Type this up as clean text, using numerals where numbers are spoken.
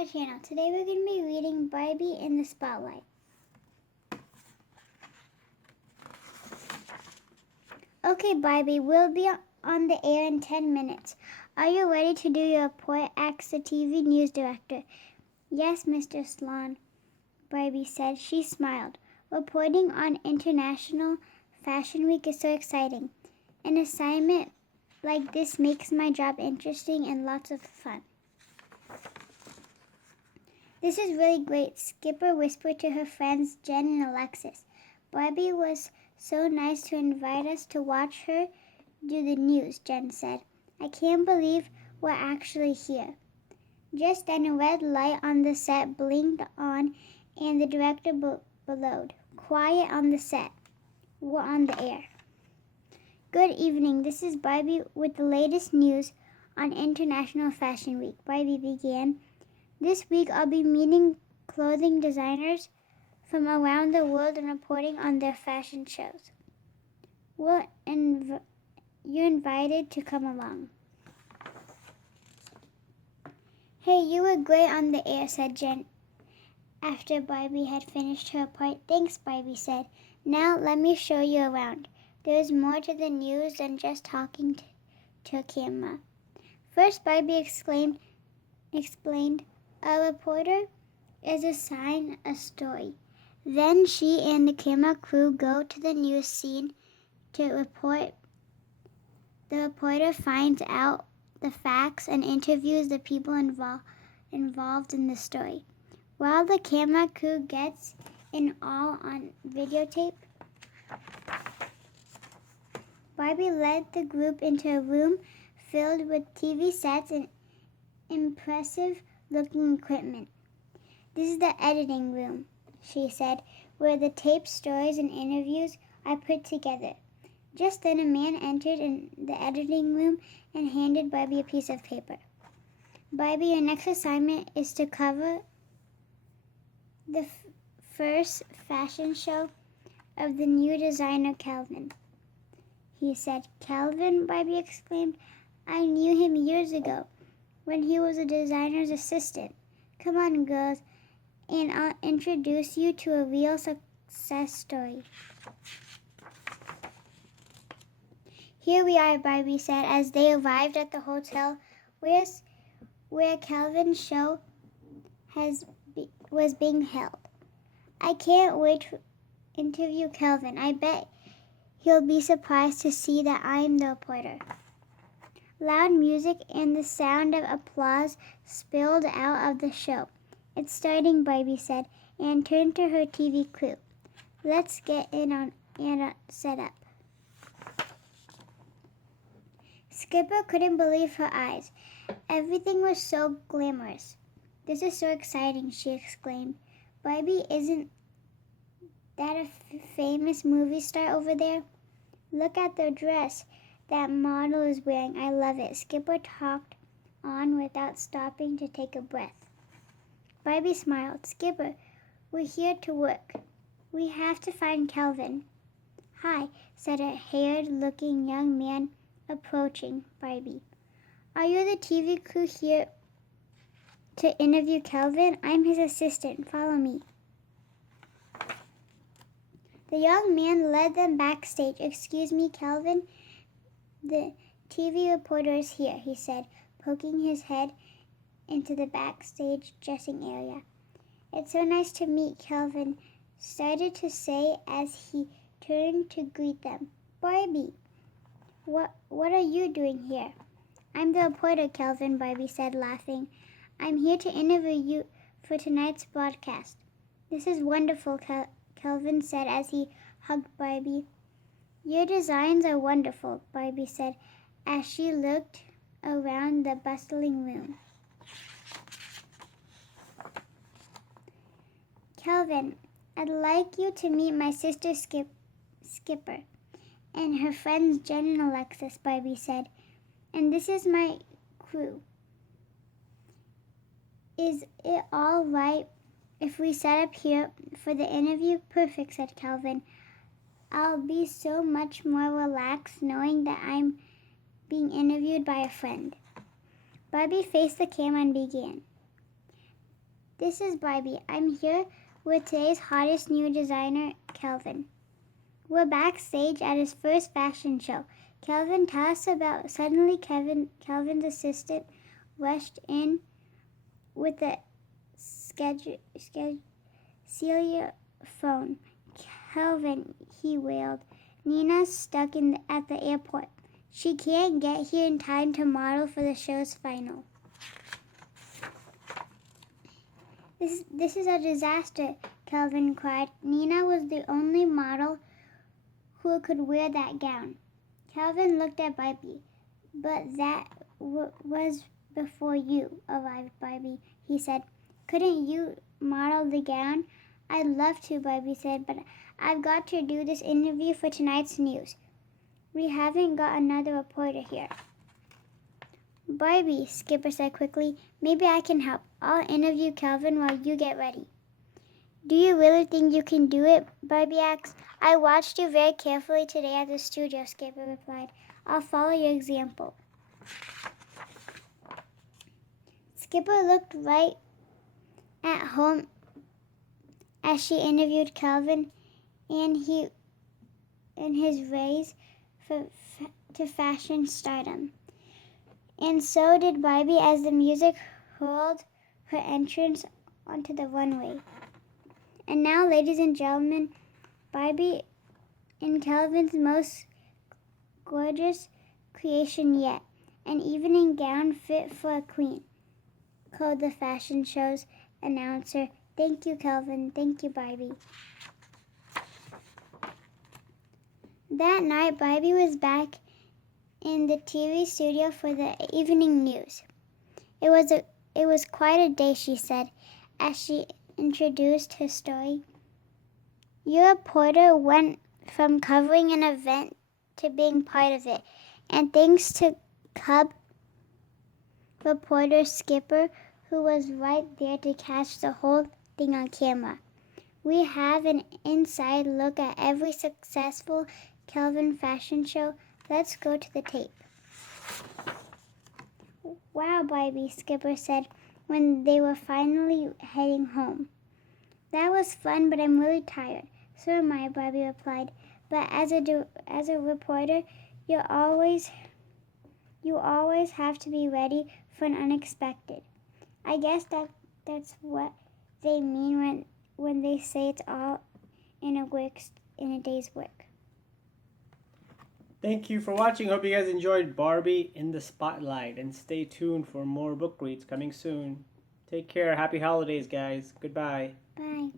our channel. Today we're going to be reading Barbie in the Spotlight. Okay, Barbie, we'll be on the air in 10 minutes. Are you ready to do your report? Asked the TV news director. Yes, Mr. Sloan, Barbie said. She smiled. Reporting on International Fashion Week is so exciting. An assignment like this makes my job interesting and lots of fun. This is really great, Skipper whispered to her friends Jen and Alexis. Barbie was so nice to invite us to watch her do the news, Jen said. I can't believe we're actually here. Just then a red light on the set blinked on and the director bellowed. Quiet on the set. We're on the air. Good evening. This is Barbie with the latest news on International Fashion Week. Barbie began. This week I'll be meeting clothing designers from around the world and reporting on their fashion shows. You're invited to come along. Hey, you were great on the air, said Jen after Barbie had finished her report. Thanks, Barbie said. Now let me show you around. There's more to the news than just talking to a camera. First, Barbie explained, a reporter is assigned a story. Then she and the camera crew go to the news scene to report. The reporter finds out the facts and interviews the people involved in the story. While the camera crew gets it all on videotape, Barbie led the group into a room filled with TV sets and impressive-looking equipment. This is the editing room, she said, where the taped stories and interviews are put together. Just then a man entered in the editing room and handed Barbie a piece of paper. Barbie, your next assignment is to cover the first fashion show of the new designer Calvin. He said. Calvin, Barbie exclaimed. I knew him years ago when he was a designer's assistant. Come on, girls, and I'll introduce you to a real success story. Here we are, Barbie said as they arrived at the hotel where Calvin's show was being held. I can't wait to interview Calvin. I bet he'll be surprised to see that I'm the reporter. Loud music and the sound of applause spilled out of the show. It's starting, Barbie said, and turned to her TV crew. Let's get in on and set up. Skipper couldn't believe her eyes. Everything was so glamorous. This is so exciting, she exclaimed. Barbie, isn't that a famous movie star over there? Look at the dress that model is wearing. I love it. Skipper talked on without stopping to take a breath. Barbie smiled. Skipper, we're here to work. We have to find Calvin. Hi, said a haired-looking young man approaching Barbie. Are you the TV crew here to interview Calvin? I'm his assistant. Follow me. The young man led them backstage. Excuse me, Calvin. The TV reporter is here, he said, poking his head into the backstage dressing area. It's so nice to meet Calvin, started to say as he turned to greet them. Barbie, what are you doing here? I'm the reporter, Calvin, Barbie said, laughing. I'm here to interview you for tonight's broadcast. This is wonderful, Calvin said as he hugged Barbie. Your designs are wonderful, Barbie said as she looked around the bustling room. Calvin, I'd like you to meet my sister Skipper and her friends Jen and Alexis, Barbie said. And this is my crew. Is it all right if we set up here for the interview? Perfect, said Calvin. I'll be so much more relaxed knowing that I'm being interviewed by a friend. Barbie faced the camera and began. This is Barbie. I'm here with today's hottest new designer, Kelvin. We're backstage at his first fashion show. Kelvin, tell us about. Suddenly, Kelvin's assistant rushed in with the Celia phone. Kelvin, he wailed. Nina's stuck at the airport. She can't get here in time to model for the show's final. This is a disaster, Kelvin cried. Nina was the only model who could wear that gown. Kelvin looked at Barbie. But that was before you arrived, Barbie, he said. Couldn't you model the gown? I'd love to, Barbie said, but I've got to do this interview for tonight's news. We haven't got another reporter here. Barbie, Skipper said quickly, maybe I can help. I'll interview Kelvin while you get ready. Do you really think you can do it? Barbie asked. I watched you very carefully today at the studio, Skipper replied. I'll follow your example. Skipper looked right at home as she interviewed Kelvin and his race to fashion stardom. And so did Barbie as the music heralded her entrance onto the runway. And now, ladies and gentlemen, Barbie in Kelvin's most gorgeous creation yet, an evening gown fit for a queen, called the fashion show's announcer. Thank you, Kelvin. Thank you, Barbie. That night, Barbie was back in the TV studio for the evening news. It was quite a day, she said, as she introduced her story. Your reporter went from covering an event to being part of it, and thanks to Cub reporter Skipper, who was right there to catch the whole thing on camera. We have an inside look at every successful Kelvin fashion show. Let's go to the tape. Wow, Barbie, Skipper said when they were finally heading home. That was fun, but I'm really tired. So am I, Barbie replied. But as a reporter, you always have to be ready for an unexpected. I guess that's what they mean when they say it's all in a day's work. Thank you for watching. Hope you guys enjoyed Barbie in the Spotlight. And stay tuned for more book reads coming soon. Take care. Happy holidays, guys. Goodbye. Bye.